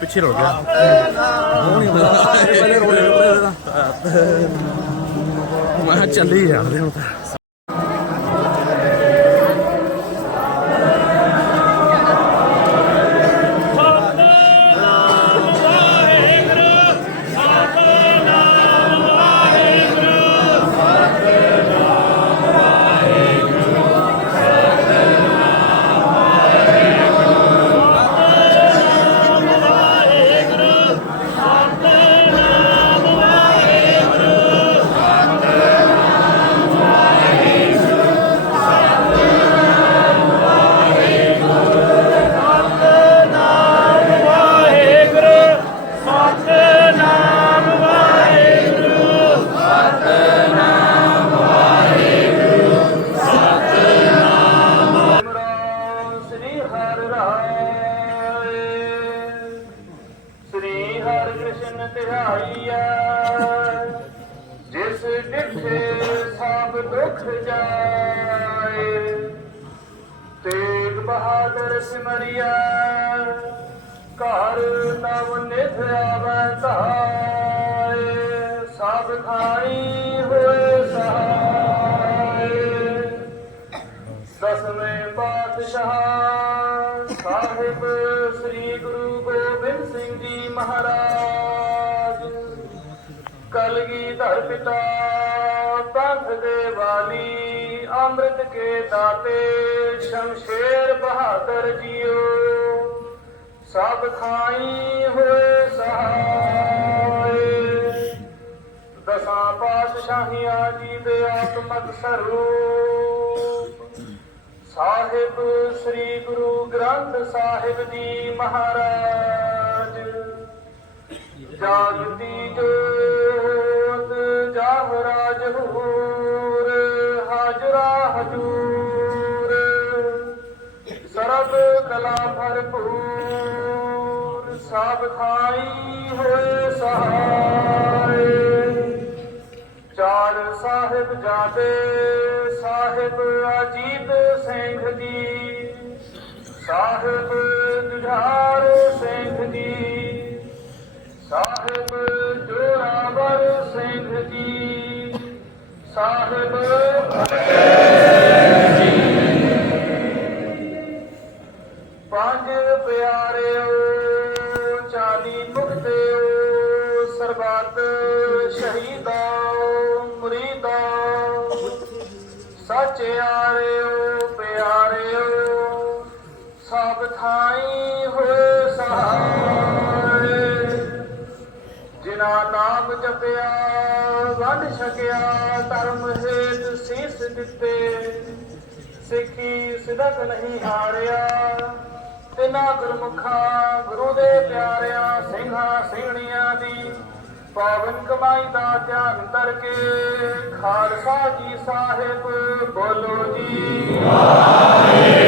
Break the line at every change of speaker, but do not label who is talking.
ਪਿੱਛੇ ਰੁਕ ਗਿਆ।
ਪਹਿਲੇ
ਚੱਲੀ ਜਾਂਦੇ ਹੁਣ ਤਾਂ।
ਜਿਸ ਡਿਠੇ ਸਭ ਦੁਖ ਜਾਏ। ਤੇਗ ਬਹਾਦਰ ਸਿਮਰਿਆ, ਘਰ ਨਵ ਨਿਧ ਆਵੈ ਧਾਏ ਸਭ ਖਾਈ ਹੋਏ ਸਹਾਏ। ਦਸਵੇਂ ਪਾਤਸ਼ਾਹ ਸਾਹਿਬ ਸ੍ਰੀ ਗੁਰੂ ਗੋਬਿੰਦ ਸਿੰਘ ਜੀ ਮਹਾਰਾਜ। ਕਲਗੀਧਰ ਪਿਤਾ ਪੰਥ ਦੇ ਵਾਲੀ, ਅੰਮ੍ਰਿਤ ਕੇ ਦਾਤੇ, ਸ਼ਮਸ਼ੇਰ ਬਹਾਦਰ ਜੀਓ। ਸਭ ਖਾਈ ਹੋਏ ਸਹਾਏ। ਦਸਾਂ ਪਾਤਸ਼ਾਹੀਆਂ ਜੀ ਦੇ ਆਤਮਕ ਸਰੂਪ। ਸਾਹਿਬ ਸ੍ਰੀ ਗੁਰੂ ਗ੍ਰੰਥ ਸਾਹਿਬ ਜੀ ਮਹਾਰਾਜ। ਜਾਗਤੀ ਜਾਹਰਾਜ ਹਾਜਰਾ ਹਜੂਰ। ਸਰਬ ਕਲਾ ਭਰਪੂਰ, ਸਭ ਥਾਈ ਹੋਏ ਸਹਾਏ। ਚਾਰ ਸਾਹਿਬ ਜਾਦੇ ਸਾਹਿਬ ਅਜੀਤ ਸਿੰਘ ਜੀ। ਸਾਹਿਬ ਜੁਝਾਰ ਸਿੰਘ ਜੀ। ਸਾਹਿਬ ਜੋਰਾਵਰ ਸਿੰਘ ਸਾਹਿਬ ਪੰਜ ਪਿਆਰਿਓ ਚਾਲੀ ਮੁਕਤਿਓ ਸਰਬੱਤ ਸ਼ਹੀਦਾਂ ਮੁਰੀਦਾਂ ਸਚਿਆਰਿਓ ਪਿਆਰਿਓ ਸਭ ਥਾਈ ਹੋਏ ਸਹਾਰੇ ਜਿਨਾ ਨਾਮ ਜਪਿਆ, ਵੰਡ ਛਕਿਆ, ਧਰਮ ਹੇਤ ਸੀਸ ਦਿੱਤੇ। ਸਿੱਖੀ ਸਿਦਕ ਨਹੀਂ ਹਾਰਿਆ, ਤਿਨਾ ਗੁਰਮੁਖਾਂ ਗੁਰੂ ਦੇ ਪਿਆਰਿਆ, ਸਿੰਘਾਂ ਸਿੰਘਣੀਆਂ ਦੀ ਪਾਵਨ ਕਮਾਈ ਦਾ ਧਿਆਨ ਕਰਕੇ ਖਾਲਸਾ ਜੀ ਸਾਹਿਬ ਬੋਲੋ ਜੀ। ਸਤਿ